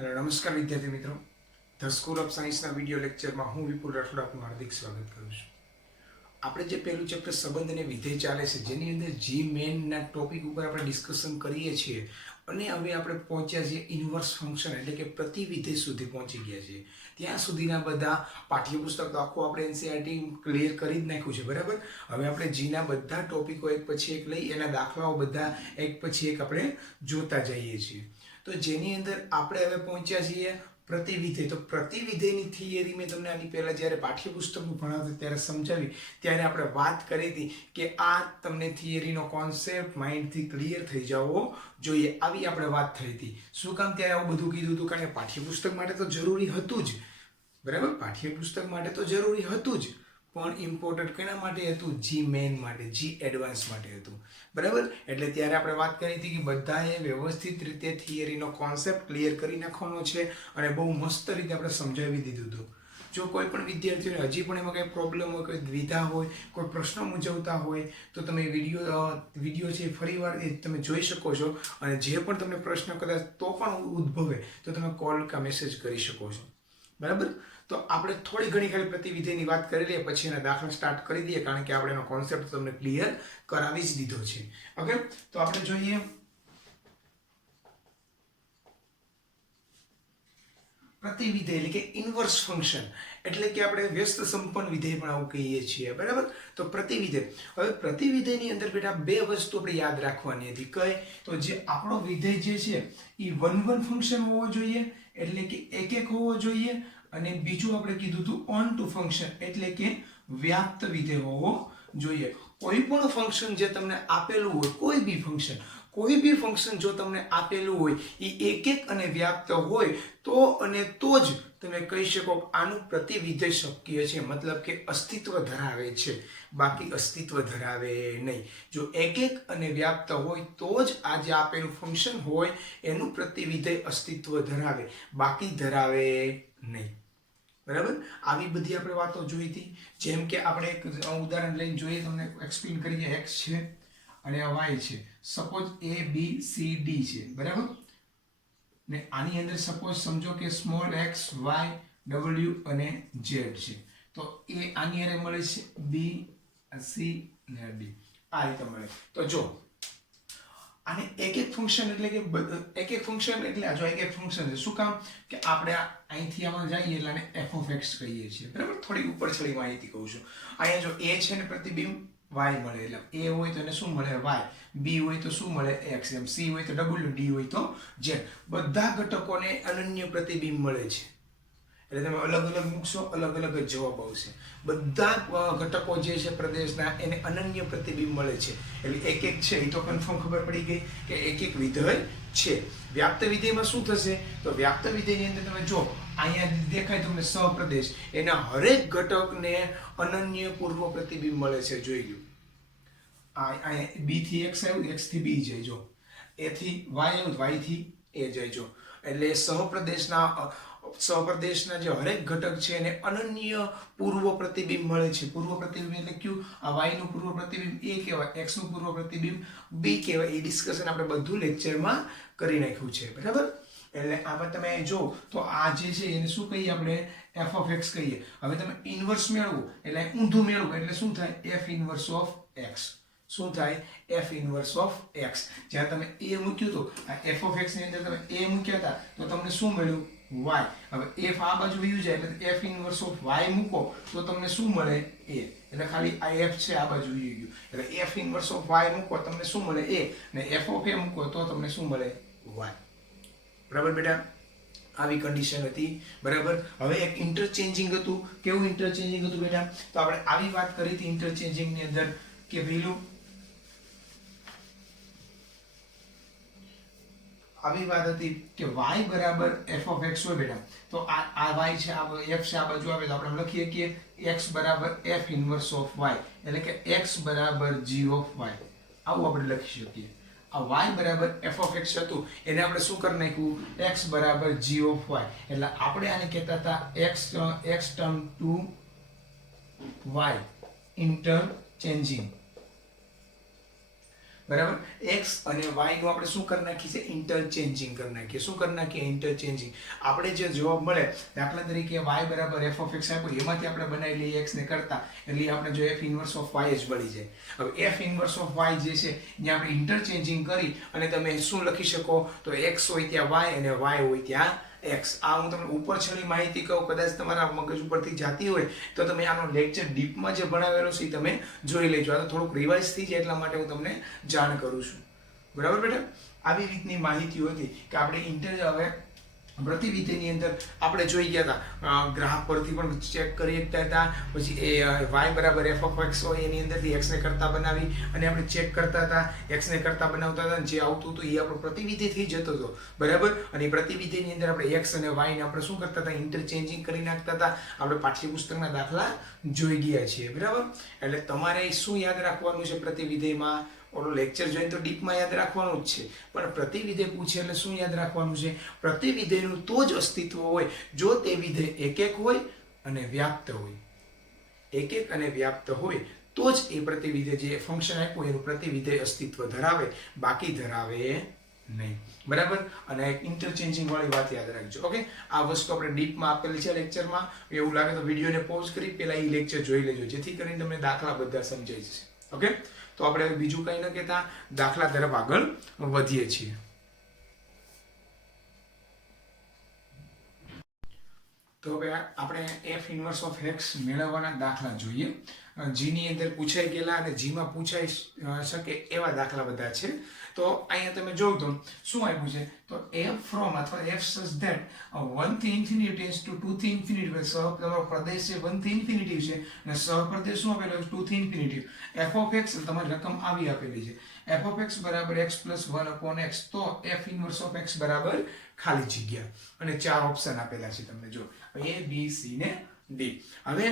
Hello નમસ્કાર વિદ્યાર્થી મિત્રો, ધ સ્કૂલ ઓફ સાયન્સના વિડીયો લેક્ચરમાં હું વિપુલ રાઠોડ આપનું હાર્દિક સ્વાગત કરું છું. આપણે જે પહેલું ચેપ્ટર સંબંધ અને વિધેય ચાલે છે, જેની અંદર જી મેનના ટોપિક ઉપર આપણે ડિસ્કશન કરીએ છીએ અને હવે આપણે પહોંચ્યા છીએ ઇન્વર્સ ફંક્શન એટલે કે પ્રતિવિધેય સુધી પહોંચી ગયા છીએ. ત્યાં સુધીના બધા પાઠ્યપુસ્તક આખું આપણે એનસીઈઆરટી ક્લિયર કરી જ નાખ્યું છે, બરાબર. હવે આપણે જીના બધા ટોપિકો એક પછી એક લઈ એના દાખલાઓ બધા એક પછી એક આપણે જોતા જઈએ છીએ. તો જેની અંદર આપણે હવે પહોંચ્યા છીએ પ્રતિવિધેય. તો પ્રતિવિધેયની થિયરી મેં તમને આની પહેલાં જ્યારે પાઠ્યપુસ્તકનું ભણાવતું ત્યારે સમજાવી, ત્યારે આપણે વાત કરી હતી કે આ તમને થિયરીનો કોન્સેપ્ટ માઇન્ડથી ક્લિયર થઈ જવો જોઈએ, આવી આપણે વાત થઈ હતી. શું કામ ત્યારે આવું બધું કીધું હતું? કારણ કે પાઠ્યપુસ્તક માટે તો જરૂરી હતું જ, બરાબર. પાઠ્યપુસ્તક માટે તો જરૂરી હતું જ, પણ ઇમ્પોર્ટન્ટ કેના માટે હતું? જી મેન માટે, જી એડવાન્સ માટે હતું, બરાબર. એટલે ત્યારે આપણે વાત કરી હતી કે બધાએ વ્યવસ્થિત રીતે થિયરીનો કોન્સેપ્ટ ક્લિયર કરી નાખવાનો છે અને બહુ મસ્ત રીતે આપણે સમજાવી દીધું હતું. જો કોઈ પણ વિદ્યાર્થીઓને હજી પણ એમાં કંઈ પ્રોબ્લેમ હોય, કોઈ દ્વિધા હોય, કોઈ પ્રશ્ન મૂંઝવતા હોય, તો તમે વિડીયો છે ફરીવાર તમે જોઈ શકો છો અને જે પણ તમને પ્રશ્ન કદાચ તો પણ ઉદ્ભવે તો તમે કોલ કે મેસેજ કરી શકો છો, બરાબર. તો આપણે થોડી ઘણી ખાલી પ્રતિવિધેયની વાત કરી લઈએ, પછી એના દાખલા સ્ટાર્ટ કરી દઈએ, કારણ કે આપણે એનો કોન્સેપ્ટ તમને ક્લિયર કરાવી જ દીધો છે. ઓકે, તો આપણે જોઈએ પ્રતિવિધેય એટલે કે ઇન્વર્સ ફંક્શન, એટલે કે આપણે વ્યસ્ત સંપન્ન વિધેય પણ આવું કહીએ છીએ, બરાબર. તો પ્રતિવિધેય, હવે પ્રતિવિધેયની અંદર બેટા બે વસ્તુ આપણે યાદ રાખવાની હતી. કઈ? તો જે આપણો વિધેય જે છે એ વન ફંક્શન હોવો જોઈએ, એટલે કે એક હોવો જોઈએ, અને બીજું આપણે કીધું હતું ઓન ટુ ફંક્શન એટલે કે વ્યાપ્ત વિધેય હોવો જોઈએ. કોઈ પણ ફંક્શન જે તમને આપેલું હોય, કોઈ બી ફંક્શન જો તમને આપેલું હોય એ એક અને વ્યાપ્ત હોય તો અને તો જ તમે કહી શકો આનું પ્રતિવિધેય શક્ય છે, મતલબ કે અસ્તિત્વ ધરાવે છે, બાકી અસ્તિત્વ ધરાવે નહીં. જો એક અને વ્યાપ્ત હોય તો જ આ જે આપેલું ફંક્શન હોય એનું પ્રતિવિધેય અસ્તિત્વ ધરાવે, બાકી ધરાવે નહીં, બરાબર. આવી બધી આપણે વાતો જોઈ હતી. જેમ કે આપણે એક ઉદાહરણ લઈને જોઈએ, તમને એક્સપ્લેન કરીએ. x છે અને આ y છે. Suppose a b c d છે, બરાબર. ને આની અંદર સપોઝ સમજો કે સ્મોલ x y w અને z છે. તો a આની અંદર મળે છે b c અને d, આ રીતે મળે. તો જો આને એક ફંક્શન એટલે કે એક ફંક્શન એટલે જો એક ફંક્શન છે. શું કામ? કે આપણે અહીંથી આમાં જઈએ એટલે આને f of x કહીએ છીએ, બરાબર. થોડી ઉપર ચડી માહિતી કહું છું. અહીંયા જો a છે ને પ્રતિબિંબ y મળે, એટલે a હોય તો એને શું મળે? y. b હોય તો શું મળે? x. એમ c હોય તો w, d હોય તો z. બધા ઘટકોને અનન્ય પ્રતિબિંબ મળે છે, એટલે તમે અલગ અલગ મૂકશો, અલગ અલગ જ જવાબ આવશે. બધા ઘટકો જે છે પ્રદેશના એને અનન્ય પ્રતિબિંબ મળે છે, એટલે એક છે. એ તો કન્ફર્મ ખબર પડી ગઈ કે એક વિધેય છે. વ્યાપ્ત વિધેયમાં શું થશે? તો વ્યાપ્ત વિધેયની અંદર તમે જો અહીંયા દેખાય તમને સહપ્રદેશ, એના હરેક ઘટકને અનન્ય પૂર્વ પ્રતિબિંબ મળે છે. જોઈ લો, અહીંયા b થી x આવ્યું, x થી b જાય, જો a થી y આવ્યું, y થી a જાય, જો. એટલે સહપ્રદેશના જે હરેક ઘટક છે એને અનન્ય પૂર્વ પ્રતિબિંબ મળે છે. પૂર્વ પ્રતિબિંબ એટલે કયું? આ y નું પૂર્વ પ્રતિબિંબ a કહેવાય, x નું પૂર્વ પ્રતિબિંબ b કહેવાય. એ ડિસ્કશન આપણે બધું લેક્ચરમાં કરી નાખ્યું છે, બરાબર. એટલે આમાં તમે જો તો આ જે છે એને શું કહીએ આપણે? f of x કહીએ. હવે તમે ઇન્વર્સ મેળવો એટલે ઊંધું મેળવો એટલે શું થાય? f inverse of x. શું થાય? f inverse of x. જ્યારે તમે a મૂક્યું તો આ f of x ની અંદર તમે a મૂક્યા હતા તો તમને શું મળ્યું? y. હવે f આ બાજુ વયું જાય એટલે f ઇન્વર્સ ઓફ y મૂકો તો તમને શું મળે? a. એટલે ખાલી આ f છે આ બાજુ વયું ગયું, એટલે f ઇન્વર્સ ઓફ y મૂકો તમને શું મળે? a. ને f of a મૂકો તો તમને શું મળે? y. બરાબર બેટા, આવી કન્ડિશન હતી, બરાબર. હવે એક ઇન્ટરચેન્જિંગ હતું. કેવું ઇન્ટરચેન્જિંગ હતું બેટા? તો આપણે આવી વાત કરી હતી ઇન્ટરચેન્જિંગ ની અંદર કે પેલું આવી વાત હતી કે y બરાબર f of x હોય બેટા, તો આ y છે, આ f છે, આ બાજુ આવે તો આપણે લખીએ કે x બરાબર f ઇન્વર્સ ઓફ y, એટલે કે x બરાબર g of y. આવું આપણે લખી શકીએ. આ y બરાબર f of x હતું એને આપણે શું કરી નાખ્યું? x બરાબર g of y. એટલે આપણે આને કહેતા હતા x ટર્મ ટુ y ઇન્ટરચેન્જિંગ. બરાબર. એક્સ અને વાય નું આપણે શું કરી નાખીએ છે, ઇન્ટરચેન્જિંગ કરી નાખીએ. શું કરી નાખીએ, ઇન્ટરચેન્જિંગ. આપણે જે જવાબ મળે દાખલા તરીકે y બરાબર f ઓફ x આપ્યું, એમાંથી આપણે બનાવી લઈએ x ને કરતા, એટલે આપણે જો f ઇન્વર્સ ઓફ y જ મળી જાય. હવે f ઇન્વર્સ ઓફ y જે છે ત્યાં આપણે ઇન્ટરચેન્જિંગ કરી અને તમે શું લખી શકો, તો x હોય ત્યાં y અને y હોય ત્યાં x. આ હું તમને ઉપર છેલ્લી માહિતી કહું, કદાચ તમારા મગજ ઉપરથી જાતી હોય તો તમે આનો લેક્ચર ડીપમાં જે ભણાવેલો છે એ તમે જોઈ લેજો. આ તો થોડુંક રિવાઇઝ થઈ જાય એટલા માટે હું તમને જાણ કરું છું. બરાબર બેટા, આવી રીતની માહિતી હતી કે આપણે હવે પ્રતિવિધેયની અંદર આપણે જોઈ ગયા હતા, ગ્રાફ પરથી પણ ચેક કરી શકતા હતા. પછી એ y બરાબર f ઓફ x હોય એની અંદરથી x ને કરતા બનાવી અને આપણે ચેક કરતા હતા, x ને કરતા બનાવતા હતા, જે આવતું હતું એ આપણો પ્રતિવિધેય થઈ જતો હતો. બરાબર. અને એ પ્રતિવિધેયની અંદર આપણે x અને y ને આપણે શું કરતા હતા, ઇન્ટરચેન્જિંગ કરી નાખતા હતા. આપણે પાઠ્યપુસ્તકના દાખલા જોઈ ગયા છીએ. બરાબર. એટલે તમારે શું યાદ રાખવાનું છે પ્રતિવિધેયમાં, ઓલો લેક્ચર જોઈને તો ડીપમાં યાદ રાખવાનું જ છે, પણ પ્રતિવિધેય પૂછે એટલે શું યાદ રાખવાનું છે, પ્રતિવિધેયનું તો જ અસ્તિત્વ હોય જો તે વિધેય એક હોય અને વ્યાપ્ત હોય. એક અને વ્યાપ્ત હોય તો જ એ પ્રતિવિધેય જે ફંક્શન આપ્યું એનું પ્રતિવિધેય અસ્તિત્વ ધરાવે, બાકી ધરાવે નહીં. બરાબર. અને એક ઇન્ટરચેન્જિંગ વાળી વાત યાદ રાખજો. ઓકે, આ વસ્તુ આપણે ડીપમાં આપેલી છે લેક્ચરમાં. એવું લાગે તો વિડીયોને પોઝ કરી પહેલા એ લેક્ચર જોઈ લેજો, જેથી કરીને તમને દાખલા બધા સમજાઈ જશે. ઓકે, તો આપણે બીજું કંઈ ન કહેતા દાખલા તરફ આગળ વધીએ છીએ. તો હવે આપણે f ઇન્વર્સ ઓફ x મેળવવાના દાખલા જોઈએ. g ની અંદર પૂછાઈ ગયેલા અને g માં પૂછાઈ શકે એવા દાખલા બધા છે. તો અહીંયા તમે જોવો તો શું આપ્યું છે, તો f from અથવા f such that 1 થી ઇન્ફિનિટી ટેન્ડ્સ ટુ 2 થી ઇન્ફિનિટી, તમારો પ્રદેશ છે 1 થી ઇન્ફિનિટી છે અને સહપ્રદેશ શું આપેલો છે 2 થી ઇન્ફિનિટી. f of x તમારી રકમ આવી આપેલી છે, f of x બરાબર x + 1 upon x. તો f ઇન્વર્સ ઓફ x બરાબર ખાલી જગ્યા અને 4 ઓપ્શન આપેલા છે તમને, જો a b c ને d. હવે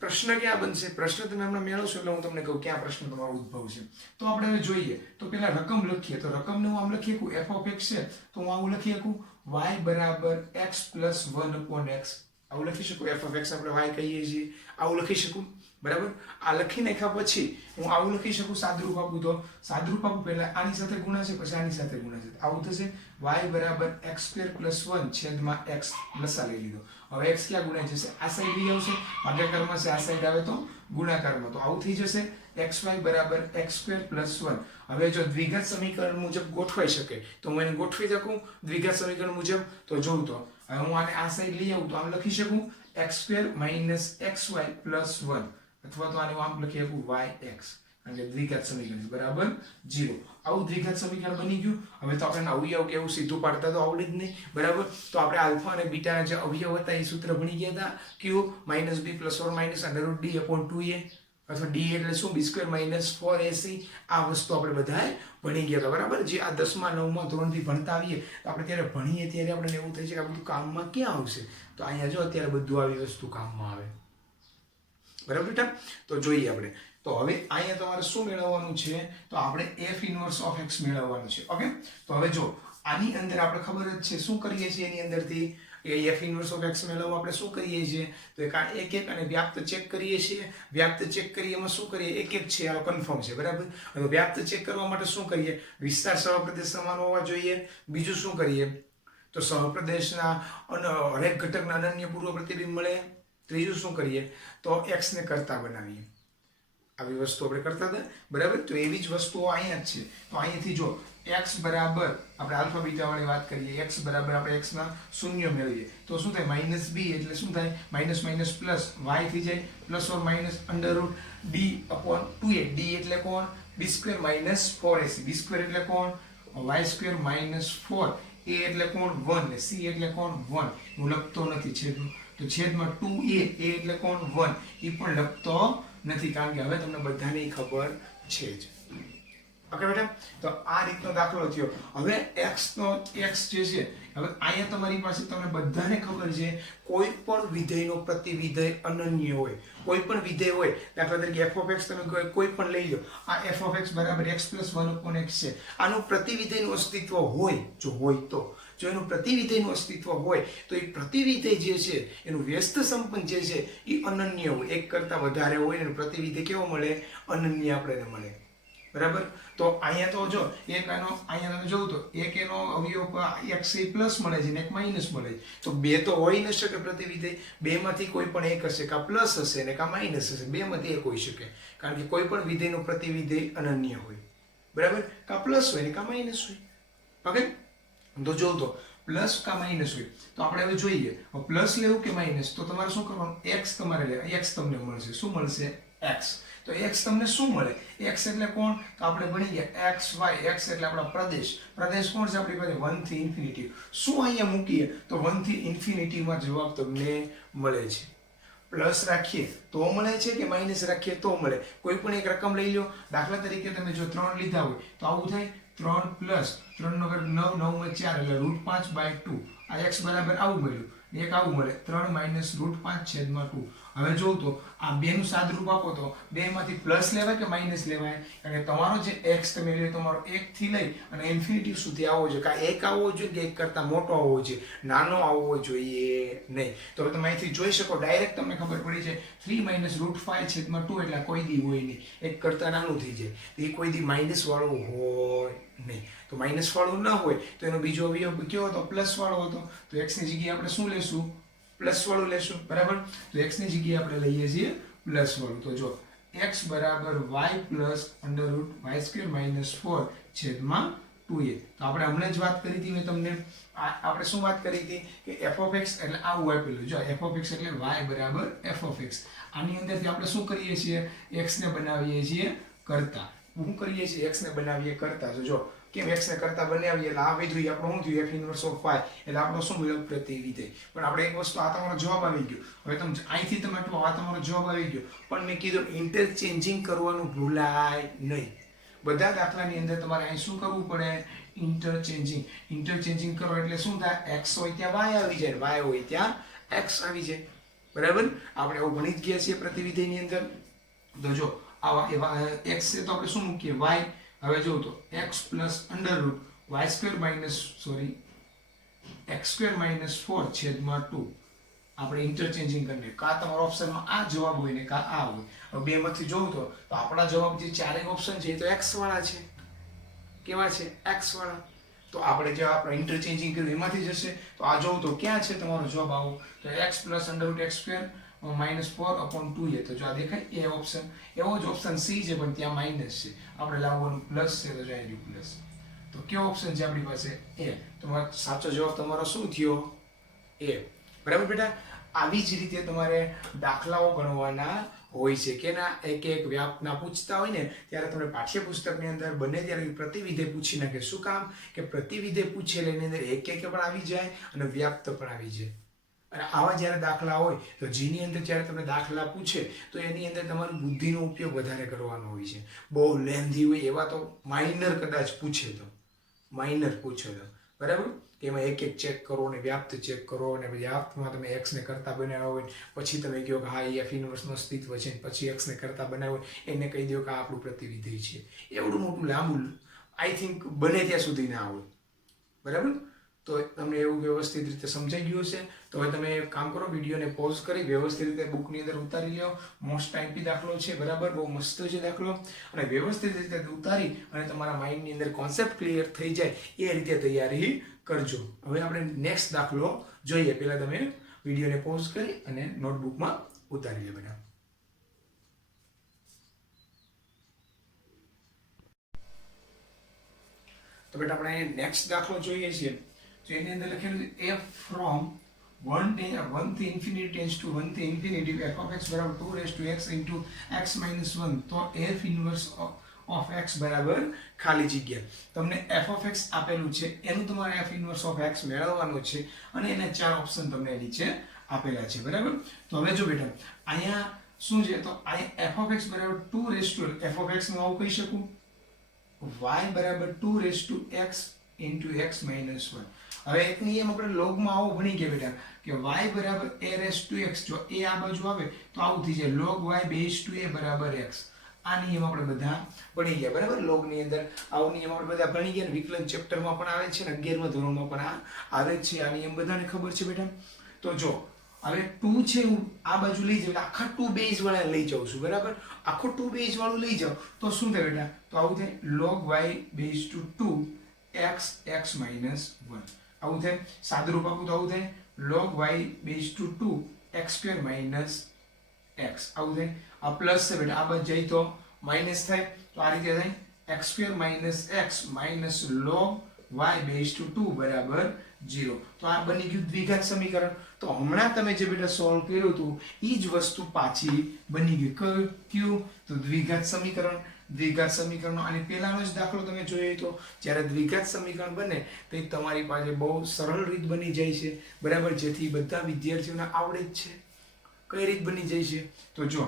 પ્રશ્ન ક્યાં બનશે, પ્રશ્ન તમે હમણાં મેળવશો એટલે હું તમને કહું ક્યાં પ્રશ્ન તમારો ઉદ્ભવ છે. તો આપણે હવે જોઈએ તો પેલા રકમ લખીએ, તો રકમને હું આમ લખી શકું, f of x છે તો હું આવું લખી શકું y બરાબર x + 1 upon x. આવું લખી શકું, f of x આપણે y કહીએ છીએ, આવું લખી શકું. બરાબર. આ લખી નાખ્યા પછી હું આવું લખી શકું, સાદરૂપ આપું તો સાદરૂપ આપું, પહેલા આની સાથે ગુણાશે પછી આની સાથે ગુણાશે, આવું થશે y બરાબર x² + 1 છેદમાં x. લસા લઈ લીધો. હવે x ક્યાં ગુણાઈ જશે, આ સાઈડ લઈ આવશે, ભાગાકારમાં છે, આ સાઈડ આવે તો ગુણાકારમાં, તો આવું થઈ જશે xy બરાબર x² + 1. હવે જો દ્વિઘાત સમીકરણ મુજબ ગોઠવાઈ શકે તો હું એને ગોઠવી શકું દ્વિઘાત સમીકરણ મુજબ. તો જોઉં તો હવે હું આને આ સાઈડ લઈ આવું તો આમ લખી શકું x² - xy + 1, અથવા તો આને આમ લખી શકું yx, કારણ કે દ્વિઘાત સમીકરણ બરાબર 0. આવું દ્વિઘાત સમીકરણ બની ગયું. હવે તો આપણે અવયવ કેવું સીધું પાડતા તો આવડે જ નહીં. બરાબર. તો આપણે આલ્ફા અને બીટાના જે અવયવ હતા એ સૂત્ર ભણી ગયા હતા, q - b ± √d/2a, અથવા d એટલે શું, b² - 4ac. આ વસ્તુ આપણે બધાએ ભણી ગયા હતા. બરાબર. જે આ 10મા 9મા ધોરણથી ભણતા આવીએ તો આપણે ત્યારે ભણીએ ત્યારે આપણે એવું થાય છે કે આ બધું કામમાં ક્યાં આવશે, તો અહીંયા જો અત્યારે બધું આવી વસ્તુ કામમાં આવે. બરાબર બેટા. તો જોઈએ આપણે. તો હવે અહીંયા તમારે શું મેળવવાનું છે, તો આપણે f ઇન્વર્સ ઓફ x મેળવવાનું છે. ઓકે, તો હવે જો આની અંદર આપણે ખબર જ છે શું કરીએ છીએ, એની અંદરથી f ઇન્વર્સ ઓફ x મેળવવા આપણે શું કરીએ છીએ, તો એક અને વ્યાપ્ત ચેક કરીએ છીએ. વ્યાપ્ત ચેક કરીએ એમાં શું કરીએ, એક છે, આ કન્ફર્મ છે. બરાબર. હવે વ્યાપ્ત ચેક કરવા માટે શું કરીએ, વિસ્તાર સહપ્રદેશ સમાન હોવા જોઈએ. બીજું શું કરીએ, તો સહપ્રદેશના હરેક ઘટકના અનન્ય પૂર્વ પ્રતિબિંબ મળે. ત્રીજું શું કરીએ, તો x ને કરતા બનાવીએ. આવી વસ્તુ આપણે કરતા હતા. બરાબર. તો એવી જ વસ્તુઓ અહીંયા જ છે. તો અહીંયાથી જો x બરાબર આપણે આલ્ફા બીટા વાળી વાત કરીએ, x બરાબર આપણે x ના શૂન્ય મેળવીએ તો શું થાય, -b એટલે શું થાય, માઇનસ માઇનસ પ્લસ y થઈ જાય, plus or minus √d/2a. d એટલે કોણ, b² - 4ac. b² એટલે કોણ, y² - 4. a એટલે કોણ 1 ને c એટલે કોણ 1. હું લખતો નથી છેદમાં, તો છેદમાં 2a, a એટલે કોણ 1, એ પણ લખતો નથી કારણ કે હવે તમને બધાને ખબર છે જ. ઓકે બેટા. તો આ રીતનો દાખલો થયો. હવે x જે છે, હવે અહીંયા તમારી પાસે તમને બધાને ખબર છે કોઈ પણ વિધેયનો પ્રતિવિધેય અનન્ય હોય. કોઈ પણ વિધેય હોય, દાખલા તરીકે f of x તમે કોઈ પણ લઈ લો, આ f of x બરાબર x + 1 upon x છે. આનું પ્રતિવિધેયનું અસ્તિત્વ હોય, જો હોય તો, જો એનું પ્રતિવિધેયનું અસ્તિત્વ હોય તો એ પ્રતિવિધેય જે છે એનું વ્યસ્ત સંપન્ન જે છે એ અનન્ય હોય, એક કરતા વધારે હોય, એનું પ્રતિવિધેય કેવો મળે, અનન્ય આપણને મળે. બરાબર. તો અહીંયા તો જો એક આનો અહીંયા તમે જોવું તો એક એનો અવયવ x એ પ્લસ મળે છે ને એક માઇનસ મળે છે. તો બે તો હોઈ ન શકે પ્રતિવિધેય, બેમાંથી કોઈ પણ એક હશે, કાં પ્લસ હશે ને કાં માઇનસ હશે, બેમાંથી એક હોઈ શકે. કારણ કે કોઈ પણ વિધેયનું પ્રતિવિધેય અનન્ય હોય, બરાબર, કાં પ્લસ હોય ને કાં માઇનસ હોય. ઓકે, તો જો તો પ્લસ કાં માઇનસ હોય. તો આપણે હવે જોઈએ પ્લસ લેવું કે માઇનસ. તો તમારે શું કરવાનું, x તમારે લેવા, x તમને મળશે. શું મળશે? x. તો x તમને શું મળે? x એટલે કોણ? તો આપણે ભણી ગયા x y. x એટલે આપણા પ્રદેશ. પ્રદેશ કોણ છે આપણી પાસે? 1 થી ઇન્ફિનિટી. શું અહીંયા મૂકીએ તો 1 થી ઇન્ફિનિટી માં જવાબ તમને મળે છે. પ્લસ રાખીએ તો મળે છે કે માઇનસ રાખીએ તો મળે? કોઈ પણ એક રકમ લઈ લો. દાખલા તરીકે તમે જો 3 લીધા હોય તો આવું થાય 3 પ્લસ 3 નો વર્ગ 9, 9 માં 4 એટલે √5/2. આ x બરાબર આવું મળ્યું. એક આવું મળે 3 માઇનસ √5/2. હવે જો તો આ બેનું સાદરૂપ આપો તો બેમાંથી પ્લસ લેવાય કે માઇનસ લેવાય? કારણ કે તમારો જે x તમે લ્યો તમારો 1 થી લઈ અને ઇન્ફિનિટી સુધી આવવો જોઈએ. કાં 1 આવવો જોઈએ કે 1 કરતાં મોટો આવવો જોઈએ, નાનો આવવો જોઈએ નહીં. તો હવે તમે અહીંથી જોઈ શકો ડાયરેક્ટ તમને ખબર પડી છે 3 માઇનસ √5/2 એટલે કોઈ દી હોય નહીં, 1 કરતાં નાનું થઈ જાય. એ કોઈ દી માઇનસ વાળું હોય નહીં. તો માઇનસ વાળું ન હોય તો એનો બીજો અવયવ કયો હતો? પ્લસ વાળો હતો. તો x ની જગ્યાએ આપણે શું લેશું? પ્લસ વાળું લેશું, બરાબર. તો x ની જગ્યાએ આપણે લઈએ છીએ પ્લસ વાળું. તો જો x બરાબર y પ્લસ √y² - 4 છેદમાં 2a. તો આપણે હમણાં જ વાત કરી હતી મેં તમને. આપણે શું વાત કરી હતી કે f(x) એટલે આવું આપેલું. જો f(x) એટલે y બરાબર f(x). આની અંદરથી આપણે શું કરીએ છીએ? x ને બનાવીએ છીએ કરતા. શું કરીએ છીએ? x ને બનાવીએ કરતા. તો જો કેમ x ને કરતા બનાવીએ એટલે આ વિધેય આપણું શું થયું? f ઇન્વર્સ ઓફ y એટલે આપણો શું મળ્યો? પ્રતિવિધેય. પણ આપણે એક વસ્તુ, આ તમારો જવાબ આવી ગયો. હવે તમે અહીંથી તમે આ તમારો જવાબ આવી ગયો. પણ મેં કીધું ઇન્ટરચેન્જિંગ કરવાનું ભૂલાય નહીં. બધા દાખલાની અંદર તમારે અહીં શું કરવું પડે? ઇન્ટરચેન્જિંગ. ઇન્ટરચેન્જિંગ કરો એટલે શું થાય? x હોય ત્યાં y આવી જાય, y હોય ત્યાં x આવી જાય, બરાબર. આપણે એવું ભણી જ ગયા છીએ પ્રતિવિધેયની અંદર. તો જો આવા એવા x છે તો આપણે શું મૂકીએ? y. હવે જો તો x પ્લસ x² - 4 છેદમાં 2 આપણે ઇન્ટરચેન્જિંગ કરીને કાં તમારા ઓપ્શનમાં આ જવાબ હોય ને કાં આ હોય. હવે બેમાંથી જોઉં તો આપણા જવાબ જે ચારેય ઓપ્શન છે એ તો x વાળા છે. કેવા છે? x વાળા. તો આપણે જે આપણે ઇન્ટરચેન્જિંગ કર્યું એમાંથી જશે. તો આ જોઉં તો ક્યાં છે તમારો જવાબ આવો? તો x પ્લસ √x² - 4/2a. તો જો આ દેખાય એ ઓપ્શન. એવો જ ઓપ્શન C છે પણ ત્યાં માઇનસ છે. આપણે લાવવાનું પ્લસ છે તો જાય રહ્યું પ્લસ. તો કયો ઓપ્શન છે આપણી પાસે? એ. તો સાચો જવાબ તમારો શું થયો? એ. બરાબર બેટા. આવી જ રીતે તમારે દાખલાઓ ગણવાના હોય છે કે ના એક એક વ્યાપના પૂછતા હોય ને ત્યારે તમે પાઠ્યપુસ્તકની અંદર બને ત્યારે પ્રતિવિધેય પૂછી નાખે. શું કામ? કે પ્રતિવિધેય પૂછે એની અંદર એક પણ આવી જાય અને વ્યાપ્ત પણ આવી જાય. અને આવા જ્યારે દાખલા હોય તો જેની અંદર જ્યારે તમને દાખલા પૂછે તો એની અંદર તમારી બુદ્ધિનો ઉપયોગ વધારે કરવાનો હોય છે. બહુ લેન્ધી હોય એવા તો માઇનર કદાચ પૂછે તો, બરાબર. એમાં એક એક ચેક કરો ને વ્યાપ્ત ચેક કરો અને વ્યાપ્તમાં તમે x ને કરતા બનાવ્યા હોય પછી તમે કહો કે હા એ f ઇન્વર્સનું અસ્તિત્વ છે, પછી x ને કરતા બનાવ્યો એને કહી દો કે આ આપણું પ્રતિવિધેય છે. એવડું મોટું લાંબુ આઈ થિંક બને ત્યાં સુધી ના આવડે, બરાબર. તો તમને એવું વ્યવસ્થિત રીતે સમજાઈ ગયું હશે. તો હવે તમે કામ કરો, વિડીયોને પોઝ કરી વ્યવસ્થિત રીતે બુકની અંદર ઉતારી લો. મોસ્ટ ટાઈમપી દાખલો છે, બરાબર, બહુ મસ્ત છે દાખલો. અને વ્યવસ્થિત રીતે ઉતારી અને તમારા માઇન્ડની અંદર કોન્સેપ્ટ ક્લિયર થઈ જાય એ રીતે તૈયારી કરજો. હવે આપણે નેક્સ્ટ દાખલો જોઈએ. પહેલાં તમે વિડીયોને પોઝ કરી અને નોટબુકમાં ઉતારી લો બેટા. તો બેટા આપણે નેક્સ્ટ દાખલો જોઈએ છીએ. તો એની અંદર લખેલું છે f from 1 થી ઇન્ફિનિટી ટેન્સ ટુ 1 થી ઇન્ફિનિટી f(x) બરાબર 2x into x minus 1. તો f ઇન્વર્સ ઓફ x બરાબર ખાલી જગ્યા. તમને f(x) આપેલું છે એનું તમારે f ઇન્વર્સ ઓફ x મેળવવાનું છે અને એના ચાર ઓપ્શન તમને નીચે આપેલા છે, બરાબર. તો હવે જો બેટા અહીંયા શું છે? તો અહીંયા f(x) બરાબર 2 f(x) નું આવું કહી શકું y બરાબર 2x into x minus 1. હવે એક નિયમ આપણે લોગમાં આવો ભણી ગયા બેટા કે y બરાબર a⁻x. જો a આ બાજુ આવે તો આવું થઈ જાય log y base to a બરાબર x. આ નિયમ આપણે બધા ભણી ગયા, બરાબર. લોગની અંદર આવો નિયમ આપણે બધા ભણી ગયા. વિકલન ચેપ્ટરમાં પણ આવે છે ને 11મા ધોરણમાં પણ આ આવે છે. આ નિયમ બધાને ખબર છે બેટા. તો જો હવે 2 છે હું આ બાજુ લઈ જાઉં આખા 2 બેઝ વાળા લઈ જાઉં છું બરાબર આખો 2 બેઝ વાળું લઈ જાઉં તો શું થાય બેટા તો આવું થાય log y base two 2 x minus 1 આવું થાય સાદુરૂપ આપું તો આવું થાય log y base two 2 x square minus x આવું થાય આ પ્લસ છે બેટા આ બાજુ જાય તો માઇનસ થાય તો આ રીતે થાય x square minus x minus log y base two 2 બરાબર 0 તો આ બની ગયું દ્વિઘાત સમીકરણ તો હમણાં તમે જે બેટા સોલ્વ કર્યું હતું એ જ વસ્તુ પાછી બની ગઈ કયું તો દ્વિઘાત સમીકરણનો અને પહેલાનો જ દાખલો તમે જોયો તો જ્યારે દ્વિઘાત સમીકરણ બને તો તમારી પાસે બહુ સરળ રીત બની જાય છે બરાબર જેથી બધા વિદ્યાર્થીઓને આવડે જ છે કઈ રીત બની જાય છે તો જો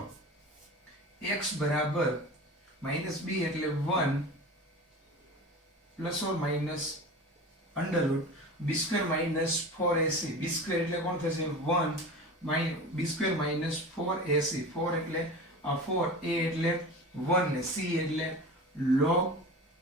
x બરાબર -b એટલે 1 plus or minus under route b square minus 4ac b square એટલે કોણ થશે 1 b સ્ક્વેર માઇનસ 4ac 4 એટલે 4 a એટલે 1 ને c એટલે log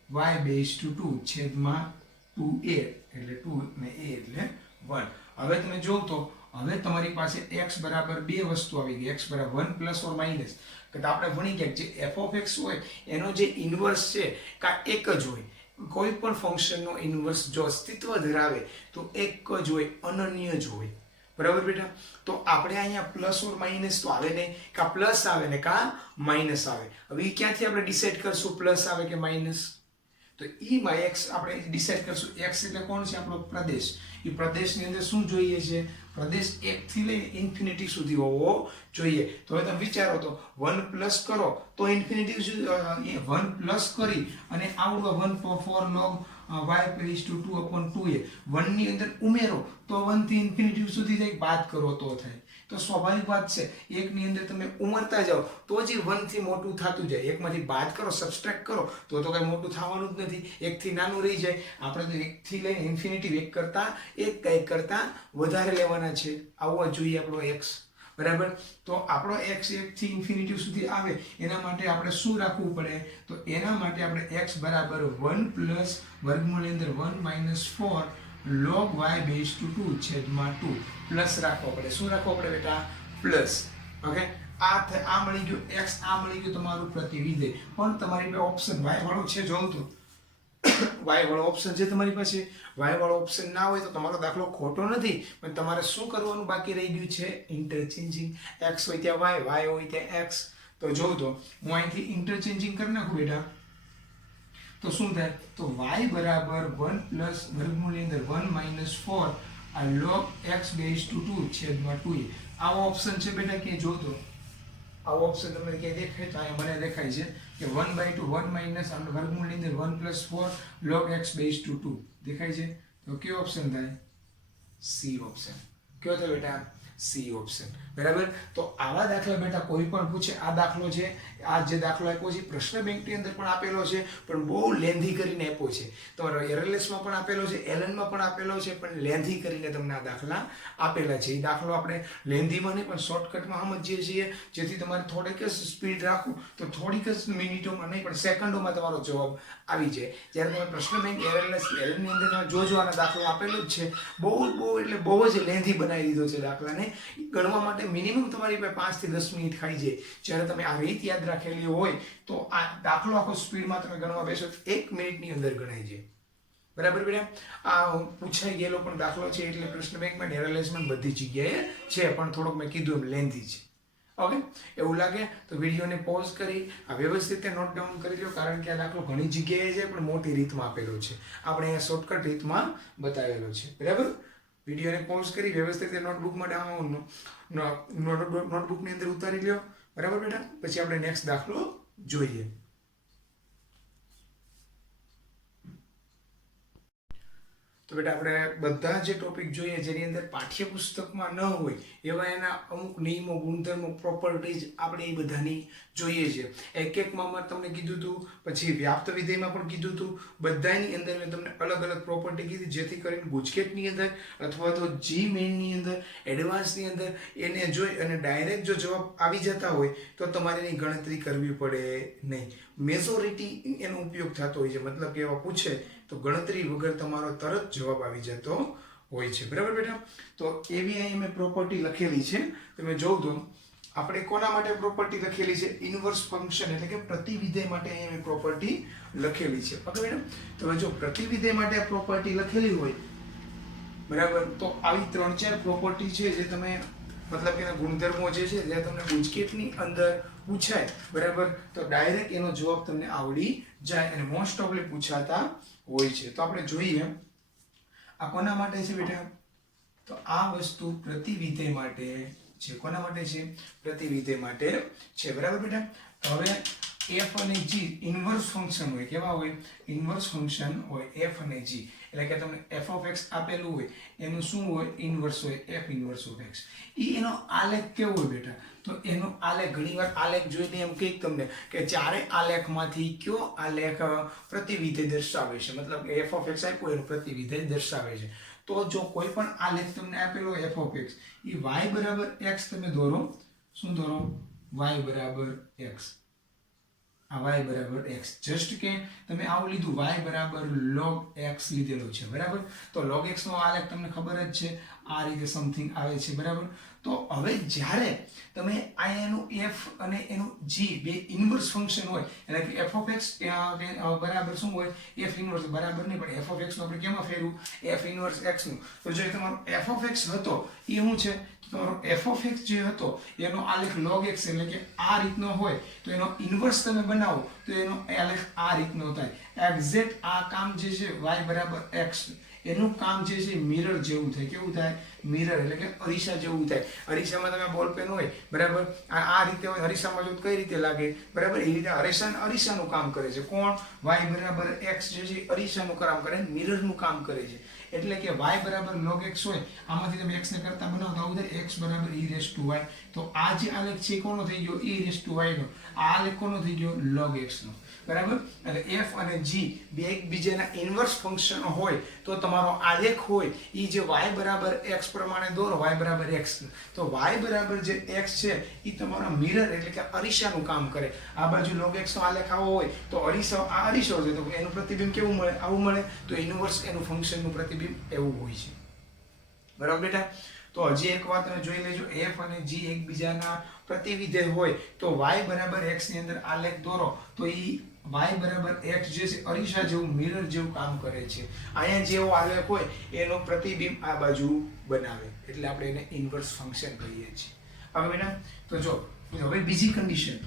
y બેઝ ટુ 2 છેદમાં 2a એટલે 2 ને a એટલે 1 હવે તમે જોવો તો હવે તમારી પાસે x બરાબર બે વસ્તુ આવી ગઈ x બરાબર 1 પ્લસ ઓર માઇનસ કે આપણે ભણી ગયા જે f of x હોય એનો જે ઇન્વર્સ છે કા એક જ હોય કોઈ પણ ફંક્શનનો ઇન્વર્સ જો અસ્તિત્વ ધરાવે તો એક જ હોય અનન્ય જ હોય બરાબર બેટા તો આપણે અહીંયા પ્લસ ઓર માઇનસ તો આવે નહીં કા પ્લસ આવે ને કા માઇનસ આવે હવે એ ક્યાંથી આપણે ડિસાઈડ કરશું પ્લસ આવે કે માઇનસ તો ઈ માં x આપણે ડિસાઈડ કરશું x એટલે કોણ છે આપણો પ્રદેશ એ પ્રદેશની અંદર શું જોઈએ છે પ્રદેશ 1 થી લઈને ઇન્ફિનિટી સુધી હોવો જોઈએ તો હવે તમે વિચારો તો 1 પ્લસ કરો તો ઇન્ફિનિટી સુધી 1 પ્લસ કરી અને આવડું 1 4 log y base two 2/2a 1 ની અંદર ઉમેરો તો 1 થી ઇન્ફિનિટી સુધી જાય બાદ કરો તો થાય તો સ્વાભાવિક વાત છે એક ની અંદર તમે ઉમેરતા જાઓ તો જ 1 થી મોટું થતું જાય એકમાંથી બાદ કરો સબટ્રેક્ટ કરો તો કઈ મોટું થવાનું જ નથી એક થી નાનું રહી જાય આપણે તો એક થી લઈને ઇન્ફિનિટી એક કરતા વધારે લેવાના છે આવવા જોઈએ આપણો x બરાબર તો આપણો x 1 થી ઇન્ફિનિટી સુધી આવે એના માટે આપણે શું રાખવું પડે તો એના માટે આપણે x બરાબર 1 પ્લસ વર્ગમૂળની અંદર 1 - 4 log y બેઝ ટુ 2 છેદમાં 2 પ્લસ રાખવો પડે શું રાખવો પડે બેટા પ્લસ ઓકે આ મળી ગયું x આ મળી ગયું તમારું પ્રતિવિધેય પણ તમારી પાસે ઓપ્શન y વાળો છે જોઉં તો y વાળો ઓપ્શન છે તમારી પાસે y વાળો ઓપ્શન ના હોય તો તમારો દાખલો ખોટો નથી પણ તમારે શું કરવાનું બાકી રહી ગયું છે ઇન્ટરચેન્જિંગ x હોય ત્યાં y હોય ત્યાં x તો જોઉં તો હું અહીંથી ઇન્ટરચેન્જિંગ કરી નાખું બેટા તો શું થાય તો y બરાબર 1 પ્લસ વર્ગમૂળની અંદર 1 - 4 આ log x બેઝ ટુ 2 છેદમાં 2a આવો ઓપ્શન છે બેટા કે જો તો આવો ઓપ્શન તમને કે દેખાય તો અહીંયા મને દેખાય છે કે 1/2 1 - વર્ગમૂળની અંદર 1 + 4 log x બેઝ ટુ 2 દેખાય છે તો કયો ઓપ્શન થાય c ઓપ્શન કયો થાય બેટા C ઓપ્શન બરાબર તો આવા દાખલા બેટા કોઈ પણ પૂછે આ દાખલો છે આ જે દાખલો આપ્યો છે પ્રશ્ન બેંકની અંદર પણ આપેલો છે પણ બહુ લેન્ધી કરીને આપ્યો છે તમારો RLS માં પણ આપેલો છે LN માં પણ આપેલો છે પણ લેન્ધી કરીને તમને આ દાખલા આપેલા છે એ દાખલો આપણે લેન્ધીમાં નહીં પણ શોર્ટકટમાં સમજીએ છીએ જેથી તમારે થોડીક જ સ્પીડ રાખો તો થોડીક જ મિનિટોમાં નહીં પણ સેકન્ડોમાં તમારો જવાબ આવી જાય જ્યારે તમે પ્રશ્ન બેંક RLS LN ની અંદર જોજો આનો દાખલો આપેલો જ છે બહુ એટલે બહુ જ લેન્ધી બનાવી દીધો છે દાખલાને ગણવા માટે મિનિમમ તમારી પાસે 5 થી 10 મિનિટ ખાઈ જાય જ્યારે તમે આ રીત યાદ રાખેલી હોય તો આ દાખલો આખો સ્પીડમાં તમે ગણવા બેસો તો 1 મિનિટની અંદર ગણાઈ જાય બરાબર બેટા આ પૂછાઈ ગયેલો પણ દાખલો છે એટલે પ્રશ્ન બેંકમાં RLSમાં બધી જગ્યાએ છે પણ થોડોક મેં કીધું એમ લેન્ધી છે ઓકે એવું લાગે તો વિડીયોને પોઝ કરી આ વ્યવસ્થિત રીતે નોટ ડાઉન કરી લો કારણ કે આ દાખલો ઘણી જગ્યાએ છે પણ મોટી રીતમાં આપેલો છે આપણે અહીંયા શોર્ટકટ રીતમાં બતાવેલો છે બરાબર વિડીયોને પોઝ કરી વ્યવસ્થિત રીતે નોટબુકમાં નોટબુકની અંદર ઉતારી લ્યો બરાબર બેટા પછી આપણે નેક્સ્ટ દાખલો જોઈએ તો બેટા આપણે બધા જે ટોપિક જોઈએ જેની અંદર પાઠ્યપુસ્તકમાં ન હોય એવા એના અમુક નિયમો ગુણધર્મો પ્રોપર્ટીઝ આપણે એ બધાની જોઈએ છે એકમાં તમને કીધું હતું પછી વ્યાપ્ત વિધેયમાં પણ કીધું હતું બધાની અંદર મેં તમને અલગ અલગ પ્રોપર્ટી કીધી જેથી કરીને ગુજકેટની અંદર અથવા તો જી મેઇનની અંદર એડવાન્સની અંદર એને જોઈ અને ડાયરેક્ટ જો જવાબ આવી જતા હોય તો તમારે એની ગણતરી કરવી પડે નહીં મેજોરિટી એનો ઉપયોગ થતો હોય છે મતલબ કે એવા પૂછે તો ગણતરી વગર તમારો તરત જવાબ આવી જતો હોય છે, બરાબર બેટા. તો એવી અહીં મેં પ્રોપર્ટી લખેલી છે. તમે જોઉં તો આપણે કોના માટે પ્રોપર્ટી લખેલી છે? ઇન્વર્સ ફંક્શન એટલે કે પ્રતિવિધેય માટે અહીં મેં પ્રોપર્ટી લખેલી છે. ઓકે બેટા. તો જો પ્રતિવિધેય માટે પ્રોપર્ટી લખેલી હોય, બરાબર, તો આવી 3-4 પ્રોપર્ટી છે જે તમે મતલબ કે એના ગુણધર્મો જે છે જે તમને ગુંજકેટની અંદર પૂછાય, બરાબર, તો ડાયરેક્ટ એનો જવાબ તમને આવડી જાય અને મોસ્ટ ઓફલી પૂછાતા હોય છે. તો આપણે જોઈએ આ કોના માટે છે બેટા? તો આ વસ્તુ પ્રતિવિધેય માટે છે. કોના માટે છે? પ્રતિવિધેય માટે છે, બરાબર બેટા. તો હવે f અને g ઇન્વર્સ ફંક્શન હોય. કેવા હોય? ઇન્વર્સ ફંક્શન હોય f અને g. એટલે કે તમને f of x આપેલું હોય એનું શું હોય? ઇન્વર્સ હોય, f ઇન્વર્સ ઓફ x. એનો આલેખ કેવો હોય બેટા? તો એનો આલેખ ઘણીવાર આલેખ જોઈને એમ કહે તમને કે ચારે આલેખમાંથી કયો આલેખ પ્રતિવિધેય દર્શાવે છે, મતલબ કે f of x આપ્યો એનું પ્રતિવિધેય દર્શાવે છે. તો જો કોઈ પણ આલેખ તમને આપેલો f of x A y બરાબર x તમે દોરો. શું દોરો? y બરાબર x. આ y બરાબર x. જસ્ટ કે તમે આવું લીધું y બરાબર log x લીધેલો છે, બરાબર. તો log x નો આલેખ તમને ખબર જ છે, આ રીતે સમથિંગ આવે છે, બરાબર. તો હવે જ્યારે તમે આ એનું f અને એનું g બે ઇન્વર્સ ફંક્શન હોય એટલે કે f of x બરાબર શું હોય? f ઇન્વર્સ બરાબર નહીં, પણ f of x નું આપણે કેમાં ફેરવું? f ઇન્વર્સ x નું. તો જો તમારો f of x હતો એ શું છે? તમારો f of x જે હતો એનો આલેખ log x એટલે કે આ રીતનો હોય, તો એનો ઇન્વર્સ તમે બનાવો તો એનો આલેખ આ રીતનો થાય. એક્ઝેક્ટ આ કામ જે છે y બરાબર x એનું કામ જે છે મિરર જેવું થાય. કેવું થાય? મિરર એટલે કે અરીસા જેવું થાય. અરીસામાં તમે બોલ પેન હોય, બરાબર, આ રીતે હોય. અરીસામાં જો કઈ રીતે લાગે, બરાબર, એ રીતે અરીસાનું કામ કરે છે. કોણ? y બરાબર x જે છે અરીસાનું કામ કરે, મિરરનું કામ કરે છે. એટલે કે y બરાબર log x હોય, આમાંથી તમે x ને કરતા બનાવો તો આવું થાય x બરાબર e raised to y. તો આ જે આલેખ છે કોનો થઈ ગયો? e raised to y નો. આ આલેખ કોનો થઈ ગયો? log x નો, બરાબર. એટલે f અને g બે એકબીજાના ઇન્વર્સ ફંક્શન હોય તો તમારો આલેખ હોય એ જે y બરાબર x પ્રમાણે દોરો, y બરાબર x. તો y બરાબર જે x છે એ તમારા મિરર એટલે કે અરીસાનું કામ કરે. આ બાજુ log x નો આલેખ આવો હોય તો અરીસો આ અરીસો છે તો એનું પ્રતિબિંબ કેવું મળે? આવું મળે. તો ઇન્વર્સ એનું ફંક્શનનું પ્રતિબિંબ એવું હોય છે, બરાબર બેટા. તો હજી એક વાત તમે જોઈ લેજો, f અને g એકબીજાના પ્રતિવિધેય હોય તો y બરાબર x ની અંદર આલેખ દોરો તો ઈ y બરાબર x જે છે અરીસા જેવું મિરર જેવું કામ કરે છે. અહીંયા જેવો આલેખ હોય એનો પ્રતિબિંબ આ બાજુ બનાવે એટલે આપણે એને ઇન્વર્સ ફંક્શન કહીએ છીએ. હવે બેટા તો જો હવે બીજી કન્ડિશન,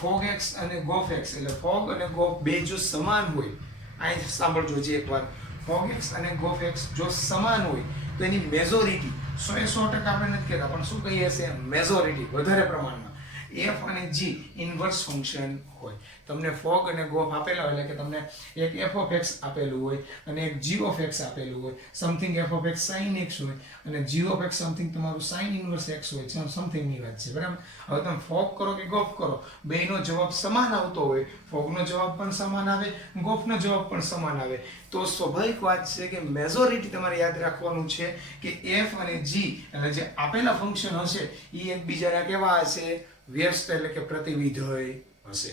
fog x અને gof x એટલે fog અને gof બે જો સમાન હોય, અહીં સાંભળજો જે એક વાર, fog x અને gof x જો સમાન હોય તો એની મેજોરિટી 100% આપણે નથી કહેતા પણ શું કહીએ છે? મેજોરિટી વધારે પ્રમાણમાં f અને g ઇન્વર્સ ફંક્શન હોય. તમને fog અને gof આપેલા હોય એટલે કે તમને એક f of x આપેલું હોય અને એક g of x આપેલું હોય, something f of x sin x હોય અને g of x સમથિંગ તમારું sin ઇન્વર્સ x હોય, સમથિંગ ની વાત છે, બરાબર. હવે તમે fog કરો કે gof કરો, બેયનો જવાબ સમાન આવતો હોય, fog નો જવાબ પણ સમાન આવે, gof નો જવાબ પણ સમાન આવે, તો સ્વાભાવિક વાત છે કે મેજોરિટી તમારે યાદ રાખવાનું છે કે f અને g એટલે જે આપેલા ફંક્શન હશે એ એકબીજાના કેવા હશે? વ્યસ્ત એટલે કે પ્રતિવિધેય હશે,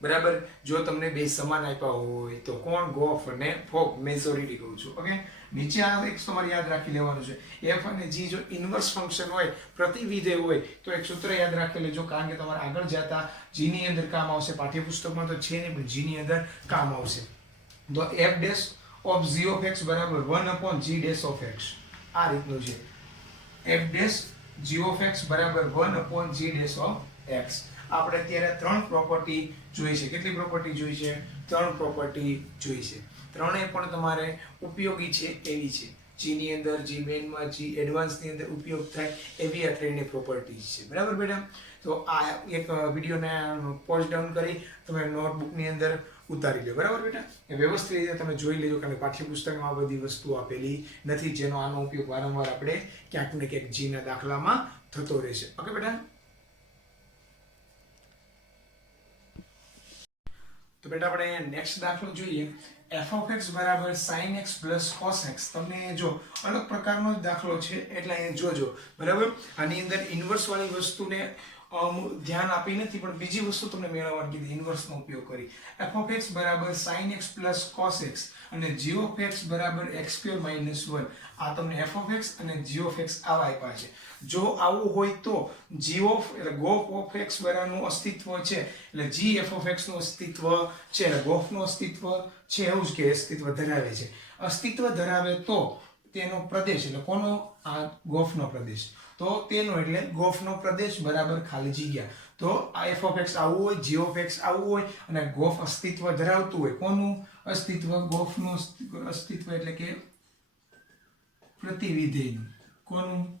બરાબર. જો તમને બે સમાન આપ્યા હોય તો કોણ? gof અને fog. મેજોરિટી કહું છું, ઓકે. નીચે આ એક તમારે યાદ રાખી લેવાનું છે, f અને g જો ઇન્વર્સ ફંક્શન હોય, પ્રતિવિધેય હોય તો એક સૂત્ર યાદ રાખી લેજો, કારણ કે તમારે આગળ જતા g ની અંદર કામ આવશે. પાઠ્યપુસ્તકમાં તો છે ને પણ g ની અંદર કામ આવશે. તો f dash of g of x બરાબર 1/g dash of x આ રીતનું છે. f dash g of x બરાબર 1/g dash of x. આપણે અત્યારે 3 પ્રોપર્ટી જોઈ છે. કેટલી પ્રોપર્ટી જોઈ છે? 3 પ્રોપર્ટી જોઈ છે. ત્રણેય પણ તમારે ઉપયોગી છે એવી છે. g ની અંદર, g મેઇનમાં, g એડવાન્સ ની અંદર ઉપયોગ થાય એવી આ ત્રણેય પ્રોપર્ટીઝ છે, બરાબર બેટા. તો આ એક વિડીયોને પોઝ ડાઉન કરી તમે નોટબુકની અંદર ઉતારી લો, બરાબર બેટા. એ વ્યવસ્થિત રીતે તમે જોઈ લેજો, કારણ કે પાઠ્યપુસ્તકમાં આ બધી વસ્તુ આપેલી નથી જેનો આનો ઉપયોગ વારંવાર આપણે ક્યાંક ને ક્યાંક g ના દાખલામાં થતો રહેશે, ઓકે બેટા. તો બેટા આપણે નેક્સ્ટ દાખલો જોઈએ. f of x બરાબર sin x plus cos x. તમને જો અલગ પ્રકારનો જ દાખલો છે એટલે અહીંયા જોજો, બરાબર. આની અંદર ઇન્વર્સ વાળી વસ્તુને ધ્યાન આપી નથી, પણ બીજી વસ્તુ તમને મેળવવાની કીધી ઇન્વર્સનો ઉપયોગ કરી. f of x બરાબર sin x plus cos x અને g of x બરાબર x square minus 1. આ તમને f of x અને g of x આવા આપ્યા છે. જો આવું હોય તો g of એટલે gof of x બરાબરનું અસ્તિત્વ છે, એટલે g f of x નું અસ્તિત્વ છે, એટલે gof નું અસ્તિત્વ છે, એવું જ કે અસ્તિત્વ ધરાવે છે. અસ્તિત્વ ધરાવે તો તેનો પ્રદેશ એટલે કોનો? આ gof નો પ્રદેશ. તો તેનો એટલે gof નો પ્રદેશ બરાબર ખાલી જગ્યા. તો આ f of x આવું હોય, g of x આવું હોય અને gof અસ્તિત્વ ધરાવતું હોય. કોનું અસ્તિત્વ? gof નું અસ્તિત્વ એટલે કે પ્રતિવિધેયનું. કોનું?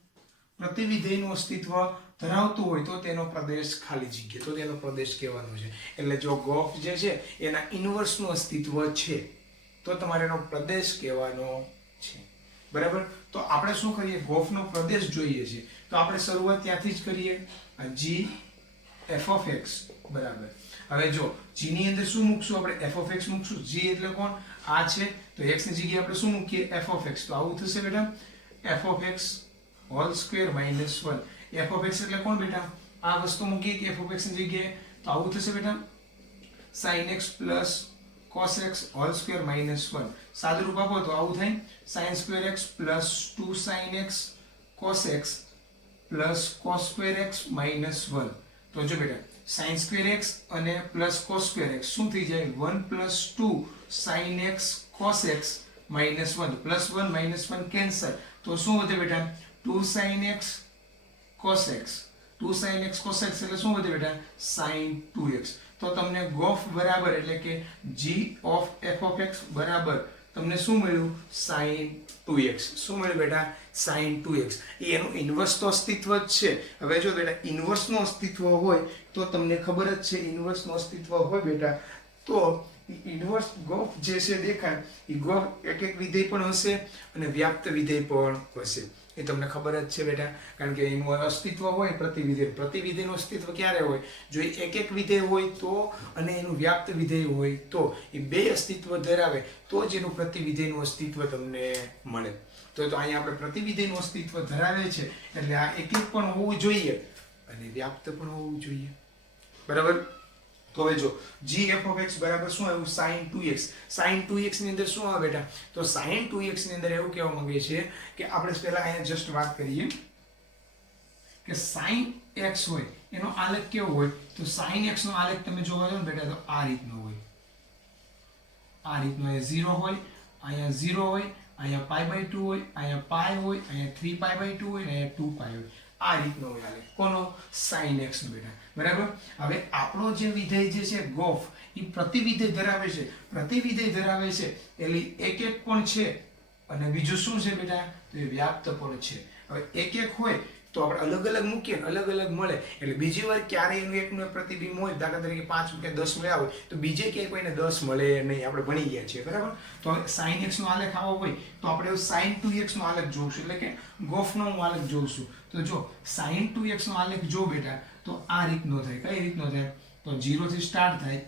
પ્રતિવિધેયનું અસ્તિત્વ ધરાવતું હોય તો તેનો પ્રદેશ ખાલી જગ્યા, તો તેનો પ્રદેશ કહેવાનો છે. એટલે જો gof જે છે એના ઇન્વર્સ નું અસ્તિત્વ છે તો તમારે એનો પ્રદેશ કહેવાનો છે. બરાબર? તો આપણે શું કરીએ? gof નો પ્રદેશ જોઈએ છે તો આપણે શરૂઆત ત્યાંથી જ કરીએ. g f of x બરાબર. હવે જો g ની અંદર શું મૂકશું? આપણે f of x મૂકશું. g એટલે કોણ? આ છે, તો x ની જગ્યાએ આપણે શું મૂકીએ? f of x. તો આવું થશે બેટા, f of x whole square minus 1. f of x એટલે કોણ બેટા? આ વસ્તુ મૂકીએ કે f of x ની જગ્યાએ, તો આવું થશે બેટા sin x plus cos x whole square minus 1. સાદું રૂપ આપો તો આવું થાય sin square x plus 2 sin x cos x plus cos square x minus 1. તો જો બેટા sin સ્ક્વેર x અને plus cos સ્ક્વેર x શું થઈ જાય? 1 plus 2 sin x cos x minus 1. plus 1 minus 1 cancel. તો શું વધે બેટા? 2 sin x cos x. 2 sin x cos x એટલે શું વધે બેટા? sin 2x. તો તમને gof બરાબર એટલે કે g of f of x બરાબર તમને શું મળ્યું? sin 2x. શું મળ્યું બેટા? sin 2x. એનું ઇન્વર્સ તો અસ્તિત્વ જ છે. હવે જો બેટા ઇન્વર્સ નું અસ્તિત્વ હોય તો તમને ખબર જ છે ઇન્વર્સ નું અસ્તિત્વ હોય બેટા તો ઇન્વર્સ gof જે છે દેખાય એ gof એક એક વિધેય પણ હશે અને વ્યાપ્ત વિધેય પણ હશે. એ તમને ખબર જ છે બેટા, કારણ કે એનું અસ્તિત્વ હોય પ્રતિવિધેયનું અસ્તિત્વ ક્યારે હોય? જો એક એક વિધેય હોય તો અને એનું વ્યાપ્ત વિધેય હોય તો એ બે અસ્તિત્વ ધરાવે તો જ એનું પ્રતિવિધેયનું અસ્તિત્વ તમને મળે. તો અહીંયા આપણે પ્રતિવિધેયનું અસ્તિત્વ ધરાવે છે એટલે આ એક એક પણ હોવું જોઈએ અને વ્યાપ્ત પણ હોવું જોઈએ. બરાબર? તો હવે જો g f of x બરાબર શું આવ્યું? sin 2x. sin 2x ની અંદર શું આવે બેટા? તો sin 2x ની અંદર એવું કહેવા માંગે છે કે આપણે પહેલા અહીંયા જસ્ટ વાત કરીએ કે sin x હોય એનો આલેખ કેવો હોય? તો sin x નો આલેખ તમે જોવા જાવ ને બેટા તો આ રીતનો હોય. આ રીતનો અહીંયા 0 હોય, અહીંયા 0 હોય, અહીંયા π/2 હોય, અહીંયા π હોય, અહીંયા 3π/2 હોય, અહીંયા 2π હોય. આ રીતનો હોય આલેખ. કોનો? sin x નો બેટા. બરાબર? હવે આપણો જે વિધેય જે છે gof એ પ્રતિવિધેય ધરાવે છે. પ્રતિવિધેય ધરાવે છે એટલે એક એક પણ છે અને બીજું શું છે બેટા? તો એ વ્યાપ્ત પણ છે. હવે એક એક હોય તો આપણે અલગ અલગ મૂકીએ અલગ અલગ મળે એટલે બીજી વાર ક્યારે એનું એકનું પ્રતિબિંબ હોય, દાખલા તરીકે 5 કે 10 મળ્યા હોય તો બીજે ક્યાંય કોઈને 10 મળે નહીં. આપણે ભણી ગયા છીએ. બરાબર? તો હવે sin x નો આલેખ આવો હોય તો આપણે sin 2x નો આલેખ જોઈશું, એટલે કે gof નો આલેખ જોઈશું. તો જો sin 2x નો આલેખ જો બેટા તો આ રીતનો થાય. કઈ રીતનો થાય? તો 0 થી સ્ટાર્ટ થાય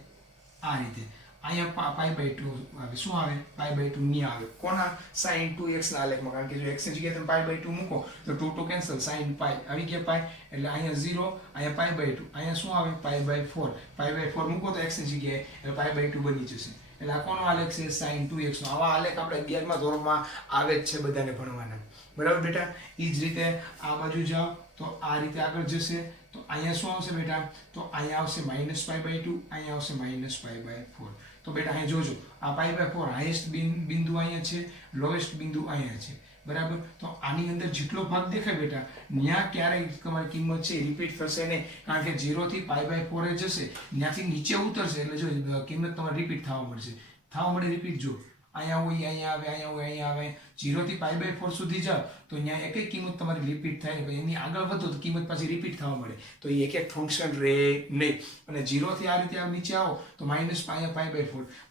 આ રીતે. અહીંયા π/2 આવે. શું આવે? π/2 ની આવે. કોના? sin 2x ના આલેખમાં. કારણ કે જો x ની જગ્યાએ તમે π/2 મૂકો તો 2 2 કેન્સલ, sin π આવી ગયા π એટલે અહીંયા 0, અહીંયા π/2, અહીંયા શું આવે? π/4. π/4 મૂકો તો x ની જગ્યાએ એટલે π/2 બની જશે. એટલે આ કોનો આલેખ છે? sin 2x નો. આવા આલેખ આપણે 11મા ધોરણમાં આવે જ છે બધાને ભણવાના. બરાબર બેટા? એ જ રીતે આ બાજુ જાઓ તો આ રીતે આગળ જશે તો અહીંયા શું આવશે બેટા? તો અહીંયા આવશે -π/2, અહીંયા આવશે -π/4. તો બેટા અહીંયા જોજો આ π/4 હાઈએસ્ટ બિંદુ અહીંયા છે, લોએસ્ટ બિંદુ અહીંયા છે. બરાબર? તો આની અંદર જેટલો ભાગ દેખાય બેટા ત્યાં ક્યારેય તમારી કિંમત છે રિપીટ થશે નહીં, કારણ કે 0 થી π/4 એ જશે ત્યાંથી નીચે ઉતરશે એટલે જો કિંમત તમારે રિપીટ થવા મળે. રિપીટ જો અહીંયા હોય અહીંયા આવે, અહીંયા હોય અહીંયા આવે. 0 થી π/4 સુધી જાઓ તો ત્યાં એક એક કિંમત તમારી રિપીટ થાય, એની આગળ વધો તો કિંમત પાછી રિપીટ થવા મળે. તો એ એક એક ફંક્શન રહે નહીં. અને 0 થી આ રીતે નીચે આવો તો અહીંયા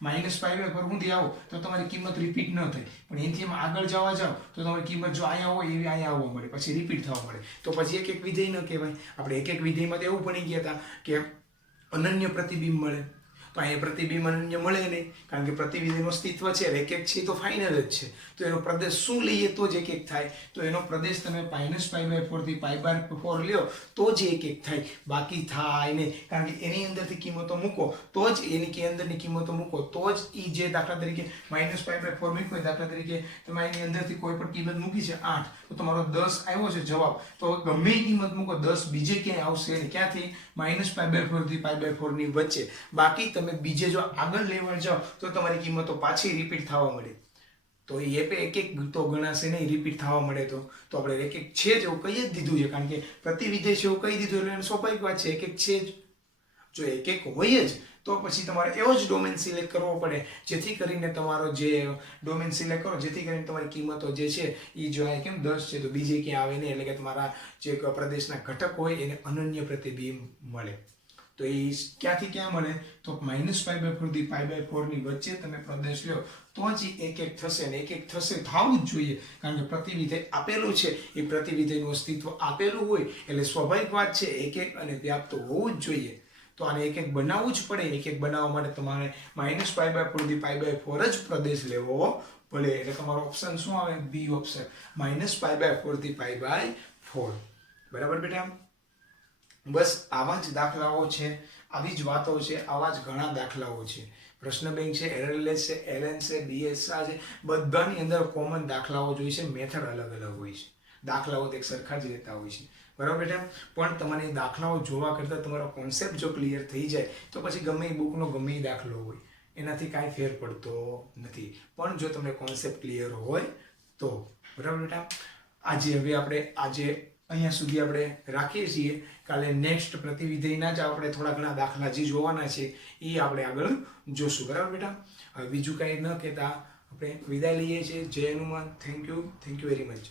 π/4 -π/4 ઊંધી આવો તો તમારી કિંમત રિપીટ ન થાય. પણ એનાથી આગળ જવા જાઓ તો તમારી કિંમત જો અહીંયા હોય એવી અહીંયા આવવા મળે, પછી રિપીટ થવા મળે. તો પછી એક એક વિધેય ન કહેવાય. આપણે એક એક વિધેયમાં તો એવું ભણી ગયા હતા કે અનન્ય પ્રતિબિંબ મળે. તો અહીંયા પ્રતિબિંબ અનન્ય મળે નહીં, કારણ કે પ્રતિવિધેયનું અસ્તિત્વ છે, એક એક છે તો ફાઇનલ જ છે. તો એનો પ્રદેશ શું લઈએ તો જ એક એક થાય? તો એનો પ્રદેશ તમે -π/4 થી π/4 લ્યો તો જ એક એક થાય, બાકી થાય નહીં. કારણ કે એની અંદરથી કિંમતો મૂકો તો જ એની અંદરની કિંમતો મૂકો તો જ એ જે દાખલા તરીકે -π/4 મૂક્યો, દાખલા તરીકે તમે એની અંદરથી કોઈ પણ કિંમત મૂકી છે 8, તો તમારો 10 આવ્યો છે જવાબ, તો ગમે એ કિંમત મૂકો 10 બીજે ક્યાંય આવશે નહીં. ક્યાંથી? -π/4 થી π/4 ની વચ્ચે. બાકી તમે બીજે જો આગળ લેવા જાઓ તો તમારી કિંમતો પાછી રિપીટ થવા મળે, તો એ એક એક તો ગણાશે નહીં, રિપીટ થવા મળે તો આપણે એક એક છે જ એવું કહી જ દીધું છે, કારણ કે પ્રતિવિધેય છે એવું કહી દીધું એટલે સ્વાભાવિક વાત છે એક એક છે જ. જો એક એક હોય જ તો પછી તમારે એવો જ ડોમેન સિલેક્ટ કરવો પડે, જેથી કરીને તમારો જે ડોમેન સિલેક્ટ કરો જેથી કરીને તમારી કિંમતો જે છે એ જો આ કેમ 10 છે તો બીજે ક્યાં આવે નહીં, એટલે કે તમારા જે પ્રદેશના ઘટક હોય એને અનન્ય પ્રતિબિંબ મળે. તો એ ક્યાંથી ક્યાં મળે? તો -π/4 થી π/4 ની વચ્ચે તમે પ્રદેશ લ્યો તો જ એક એક થશે, ને એક એક થશે થવું જ જોઈએ, કારણ કે પ્રતિવિધેય આપેલું છે, એ પ્રતિવિધેયનું અસ્તિત્વ આપેલું હોય એટલે સ્વાભાવિક વાત છે એક એક અને વ્યાપ્ત હોવું જ જોઈએ. તો આને એક એક બનાવવું જ પડે. એક એક બનાવવા માટે તમારે -π/4 થી π/4 જ પ્રદેશ લેવો પડે. એટલે તમારો ઓપ્શન શું આવે? બી ઓપ્શન, -π/4 થી π/4. બરાબર બેટા? બસ આવા જ દાખલાઓ છે, આવી જ વાતો છે, આવા જ ઘણા દાખલાઓ છે. પ્રશ્ન બેંક છે, એરરલેસ છે, એલએન છે, બીએસઆ છે, બધાની અંદર કોમન દાખલાઓ જોઈ છે, મેથડ અલગ અલગ હોય છે, દાખલાઓ તો એક સરખા જ રહેતા હોય છે. બરાબર બેટા? પણ તમારે દાખલાઓ જોવા કરતાં તમારો કોન્સેપ્ટ જો ક્લિયર થઈ જાય તો પછી ગમે એ બુકનો ગમે એ દાખલો હોય એનાથી કાંઈ ફેર પડતો નથી. પણ જો તમને કોન્સેપ્ટ ક્લિયર હોય તો. બરાબર બેટા? આજે અહીંયા સુધી આપણે રાખીએ છીએ. કાલે નેક્સ્ટ પ્રતિવિધેયના જ આપણે થોડા ઘણા દાખલા જે જોવાના છે એ આપણે આગળ જોશું. બરાબર બેટા? હવે બીજું કાંઈ ન કહેતા આપણે વિદાય લઈએ છીએ. જય Hanuman. Thank you very much.